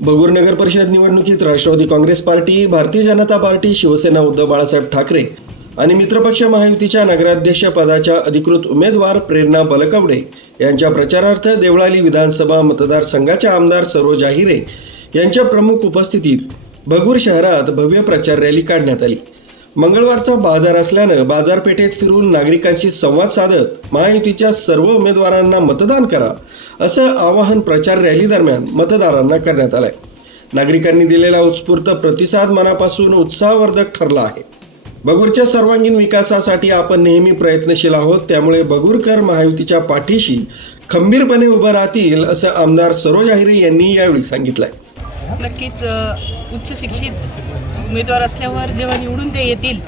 भगूर नगर परिषद निवडणुकीत Rashtrawadi Congress party Bharatiya Janata party Shivsena Uddhav Balasaheb Thackeray आणि मित्रपक्ष महायुतीच्या नगराध्यक्ष पदाच्या अधिकृत उमेदवार प्रेरणा बलकवडे यांच्या प्रचारार्थ देवळाली विधानसभा मतदारसंघाच्या आमदार सरोज आहिरे यांच्या प्रमुख उपस्थितीत भगूर शहरात भव्य प्रचार रॅली काढण्यात आली. मंगळवारचा बाजार असल्यानं बाजारपेठेत फिरून नागरिकांशी संवाद साधत महायुतीच्या सर्व उमेदवारांना मतदान करा असं आवाहन प्रचार रॅली दरम्यान मतदारांना करण्यात आलंय. नागरिकांनी दिलेला उत्स्फूर्त प्रतिसाद मनापासून उत्साहवर्धक ठरला आहे. बगूरच्या सर्वांगीण विकासासाठी आपण नेहमी प्रयत्नशील आहोत त्यामुळे बगूरकर महायुतीच्या पाठीशी खंबीरपणे उभं राहतील असं आमदार सरोज आहिरे यांनी यावेळी सांगितलंय. नक्कीच उच्च शिक्षित उमेदवार असल्यावर जेव्हा निवडून ते येतील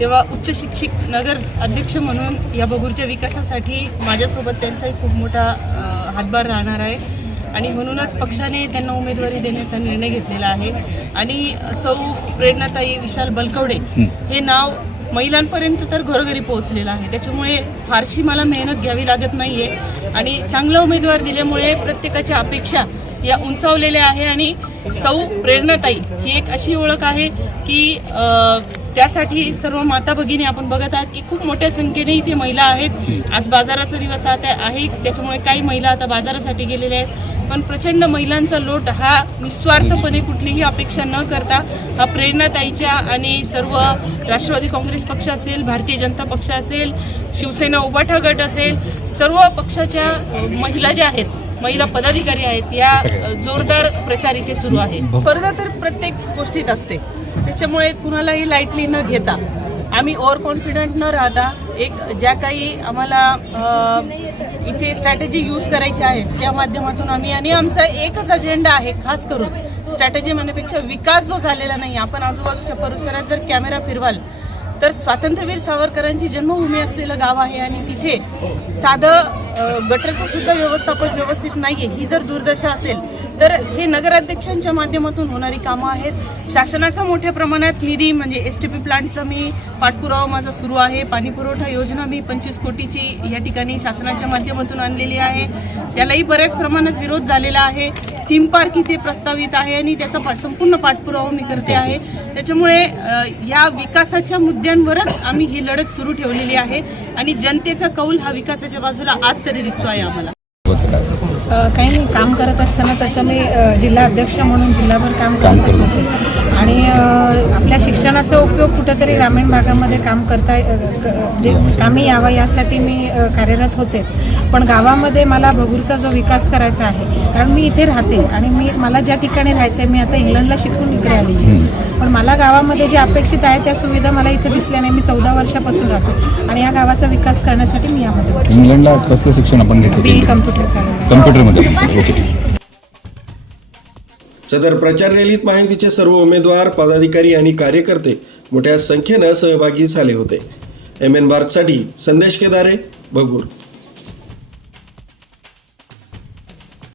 तेव्हा उच्च शिक्षित नगर अध्यक्ष म्हणून या बगूरच्या विकासासाठी माझ्यासोबत त्यांचाही खूप मोठा हातभार राहणार आहे. आणि म्हणूनच पक्षाने त्यांना उमेदवारी देण्याचा निर्णय घेतलेला आहे. आणि सौ प्रेरणाताई विशाल बलकवडे हे नाव महिलांपर्यंत तर घरोघरी पोहोचलेलं आहे. त्याच्यामुळे फारशी मला मेहनत घ्यावी लागत नाहीये. आणि चांगला उमेदवार दिल्यामुळे प्रत्येकाच्या अपेक्षा या उंचावलेल्या आहे आणि सौ प्रेरणाताई ही एक अशी ओळख आहे की त्यासाठी सर्व माता भगिनी आपण बघत आहात की खूप मोठ्या संख्येने इथे महिला आहेत. आज बाजाराचा दिवस आता आहे त्याच्यामुळे काही महिला आता बाजारासाठी गेलेल्या आहेत. पण प्रचंड महिलांचा लोट हा निस्वार्थपणे कुठलीही अपेक्षा न करता हा प्रेरणाताईच्या आणि सर्व राष्ट्रवादी काँग्रेस पक्ष असेल भारतीय जनता पक्ष असेल शिवसेना उबाठा गट असेल सर्व पक्षाच्या महिला ज्या आहेत महिला पदाधिकारी आहेत या जोरदार प्रचार इथे सुरू आहे. स्पर्धा तर प्रत्येक गोष्टीत असते. त्याच्यामुळे कुणालाही लाईटली न घेता आम्ही ओव्हर कॉन्फिडंट न राहता एक ज्या काही आम्हाला इथे स्ट्रॅटेजी यूज करायची आहे त्या माध्यमातून आम्ही आणि आमचा एकच अजेंडा आहे खास करून स्ट्रॅटेजी म्हणण्यापेक्षा विकास जो झालेला नाही आपण आजूबाजूच्या परिसरात जर कॅमेरा फिरवाल तर स्वातंत्र्यवीर सावरकरांची जन्मभूमी असलेलं गाव आहे आणि तिथे साधं गटरचं सुद्धा व्यवस्थापन व्यवस्थित नाही आहे ही जर दुर्दशा असेल तर हे नगराध्यक्षांच्या माध्यमातून होणारी कामं आहेत. शासनाचा मोठ्या प्रमाणात निधी म्हणजे एस टी पी प्लांटचा मी पाठपुरावा माझा सुरू आहे. पाणीपुरवठा योजना मी पंचवीस कोटीची या ठिकाणी शासनाच्या माध्यमातून आणलेली आहे. त्यालाही बऱ्याच प्रमाणात विरोध झालेला आहे. थीम पार्क इथे प्रस्तावित आहे आणि त्याचा पा- संपूर्ण पाठपुरावा मी करते आहे. त्याच्यामुळे या विकासाच्या मुद्द्यांवरच आम्ही ही लढत सुरू ठेवलेली आहे. आणि जनतेचा कौल हा विकासाच्या बाजूला आज तरी दिसतो आहे आम्हाला काही नाही काम करत असताना तसं मी जिल्हा अध्यक्ष म्हणून जिल्हाभर काम करतच होते. आणि आपल्या शिक्षणाचा उपयोग कुठेतरी ग्रामीण भागामध्ये काम करता म्हणजे कामी यावा यासाठी मी कार्यरत होतेच. पण गावामध्ये मला भगूरचा जो विकास करायचा आहे कारण मी इथे राहते आणि मी मला ज्या ठिकाणी राहायचं आहे मी आता इंग्लंडला शिकून इकडे आली आहे. पण मला गावामध्ये जे अपेक्षित आहे त्या सुविधा मला इथे दिसल्या नाही. मी चौदा वर्षापासून राहते आणि या गावाचा विकास करण्यासाठी मी यामध्ये. इंग्लंडला कसलं शिक्षण आपण बी कम्प्युटर कम्प्युटरमध्ये ओके सदर प्रचार रॅलीत महायुतीचे सर्व उमेदवार पदाधिकारी आणि कार्यकर्ते मोठ्या संख्येनं सहभागी झाले होते. एम एन भारतसाठी संदेश केदारे भगूर